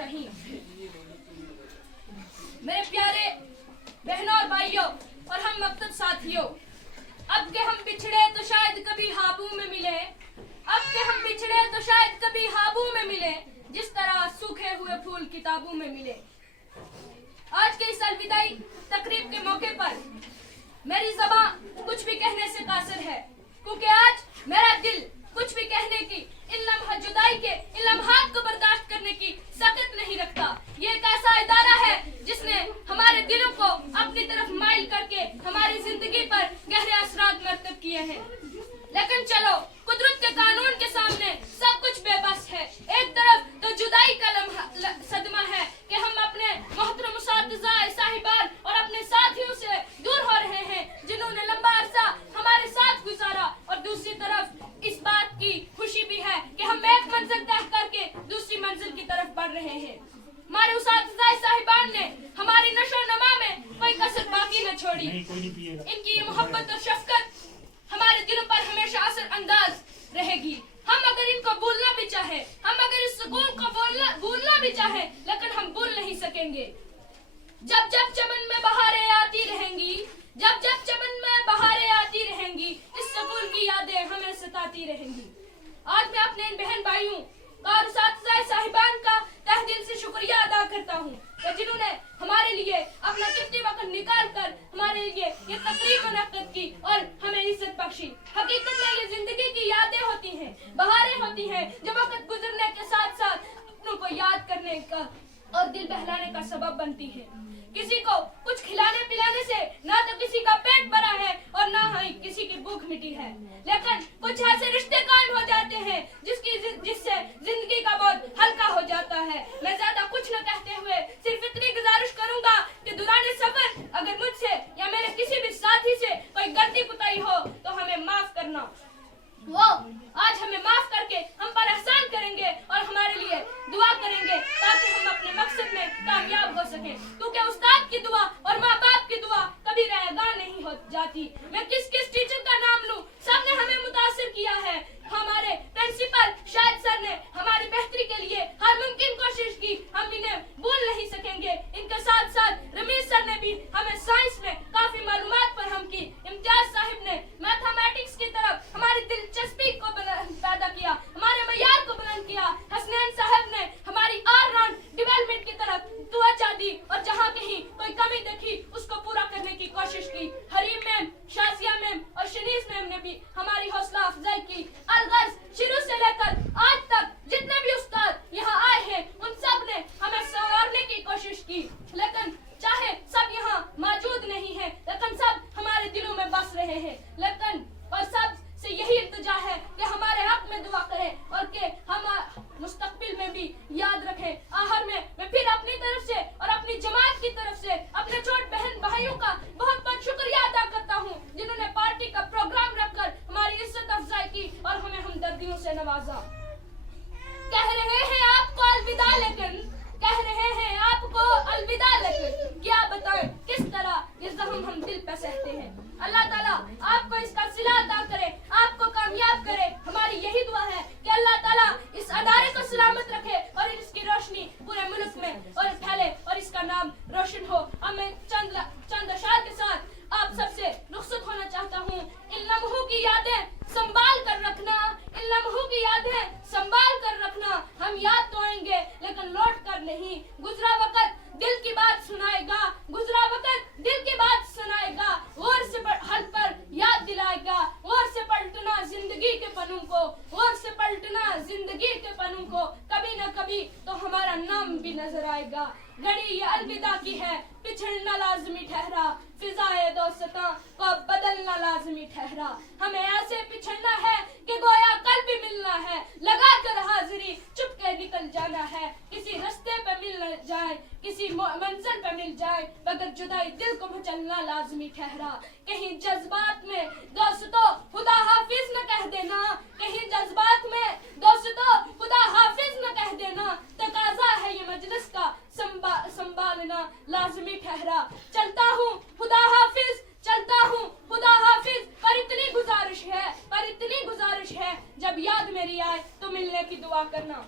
रहीम। मेरे प्यारे बहनों और भाइयों और हम मकतब साथियों, अब के हम बिछड़े तो शायद कभी हाबू में मिले, अब के हम बिछड़े तो शायद कभी हाबू में मिले, जिस तरह सूखे हुए फूल किताबों में मिले। आज के इस अलविदाई तकरीब के मौके पर मेरी ज़बान कुछ भी कहने से कासिर है, क्योंकि आज मेरा दिल कुछ भी कहने की, इन लम्हा जुदाई के इन लम्हात को बर्दाश्त करने की ताकत नहीं रखता। ये एक ऐसा इदारा है जिसने हमारे दिलों को अपनी तरफ माइल करके हमारी जिंदगी पर गहरे असरात मरतब किए हैं। लेकिन चलो, कुदरत के कानून के सामने सब कुछ बेबस है। एक तरफ तो जुदाई का सदमा है कि हम अपने मोहतरम उस्ताद साहिबान और अपने साथियों से दूर हो रहे हैं जिन्होंने लंबा अरसा हमारे साथ गुजारा, और दूसरी तरफ इस बात की खुशी भी है कि हम एक मंजिल तय करके दूसरी मंजिल की तरफ बढ़ रहे हैं। हमारे उस्ताद साहिबान ने हमारी नशो नमा में कोई कसर बाकी न छोड़ी। इनकी ये मोहब्बत और शफकत हमारे दिलों पर हमेशा असर अंदाज रहेगी। हम अगर इनको भूलना भी चाहे, हम अगर इस सुकून को भूलना भी चाहे, लेकिन हम भूल नहीं सकेंगे। जब जब चमन में बहारें आती रहेंगी, जब जब चमन में बहारें आती रहेंगी, इस सुकून की यादें हमें सताती रहेंगी। आज मैं अपने इन बहन भाइयों और उस्ताद साहिबान का तहे दिल से शुक्रिया अदा करता हूँ कि जिन्होंने हमारे लिए अपना कीमती वक्त निकाल कर हमारे लिए ये तकरीब मुनक्किद की और हमें इज्जत बख्शी। हकीकत में ये जिंदगी की यादें होती हैं, बहारें होती हैं जो वक्त गुजरने के साथ साथ अपनों को याद करने का और दिल बहलाने का सबब बनती है। किसी को कुछ खिलाने पिलाने से ना तो किसी का पेट भरा है और ना ही किसी की भूख मिटी है, लेकिन कुछ ऐसे रिश्ते कायम हो जाते हैं जिससे जिंदगी का बोझ हल्का हो जाता है। मैं ज्यादा कुछ न कहते हुए सिर्फ इतनी गुजारिश करूंगा कि दौरान सफर अगर मुझसे या मेरे किसी भी साथी से कोई गलती कुताई हो तो हमें माफ करना। वो आज हमें माफ करके हम पर एहसान करेंगे और हमारे लिए दुआ करेंगे ताकि हम अपने मकसद में कामयाब हो सके, क्योंकि उस्ताद की दुआ और माँ बाप की दुआ कभी रैगा नहीं हो जाती। मैं किस किस टीचर का नाम लूं, सबने हमें मुतासिर किया है। हमारे प्रिंसिपल शाहिद सर ने हमारी बेहतरी के लिए हर मुमकिन कोशिश की, हम इन्हें भूल नहीं सकेंगे। इनके साथ साथ रमीज सर ने भी हमें साइंस में काफी मालूमात फराहम की। इम्तियाज साहिब ने मैथमेटिक्स की तरफ हमारी दिलचस्पी को पैदा किया, हमारे मयार को बुलंद किया। हसनैन साहब ने हमारी ऑल राउंड डेवलपमेंट की तरफ तवज्जो दी और जहाँ कहीं कोई कमी देखी उसको पूरा करने की कोशिश की। हरीम मैम, शाजिया मैम और शनीज मैम ने भी हमारी हौसला अफजाई की। अलगर्ज शुरू से लेकर आज तक जितने भी उस्ताद यहाँ आए हैं उन सब ने हमें संवारने की कोशिश की, लेकिन चाहे सब यहाँ मौजूद नहीं है लेकिन सब हमारे दिलों में बस रहे हैं। लेकिन और सब से यही इल्तिजा है कि हमारे हक में दुआ करें और कि हम मुस्तकबिल में भी याद रखें। आखिर में मैं फिर अपनी तरफ से और अपनी जमात की तरफ से अपने छोट बहन भाइयों का बहुत बहुत शुक्रिया अदा करता हूँ जिन्होंने पार्टी का प्रोग्राम रखकर हमारी इज्जत अफजाई की और हमें हमदर्दियों से नवाजा। कह रहे हैं आपको अलविदा लेकिन, कह रहे हैं आपको अलविदा लेकिन क्या बताएं किस तरह ये जख्म हम दिल पे सहते हैं। अल्लाह ताला आपको इसका सिला अता करे, आपको कामयाब करे। हमारी यही दुआ है कि अल्लाह ताला इस अदारे को सलामत रखे और इसकी रोशनी पूरे मुल्क में और फैले और इसका नाम रोशन हो। अब मैं चंद अशार के साथ आप सबसे रुखसत होना चाहता हूँ। इन लम्हों की यादें संभाल कर रखना, इन लम्हों की यादें संभाल कर रखना। हम याद तो आएंगे लेकिन लौट कर नहीं। गुजरा वक्त दिल की बात सुनाएगा, गुजरा वक्त दिल की बात सुनाएगा, गौर से हल पर याद दिलाएगा। गौर से पलटना जिंदगी के पन्नों को, गौर से पलटना जिंदगी के पन्नों को, कभी न कभी तो हमारा नाम भी नजर आएगा। घड़ी ये अलविदा की है, पिछड़ना लाजमी ठहरा, फिजाए दोस्तां को बदलना लाजमी ठहरा। हमें ऐसे पिछड़ना है कि गोया कल भी मिलना है, लगा कर हाजिरी चुपके निकल जाना है। किसी रास्ते पे मिल जाए, किसी मंजिल पे मिल जाए, मगर जुदाई दिल को मचलना लाजमी ठहरा। कहीं जज्बात में दोस्तों खुदा हाफिज न कह देना, कहीं जज्बात में दोस्तों खुदा हाफिज न कह देना। तकाजा है ये मजलिस का संभालना लाजमी ठहरा। चलता हूँ खुदा हाफिज, चलता हूँ खुदा हाफिज, पर इतनी गुजारिश है जब याद मेरी आए तो मिलने की दुआ करना।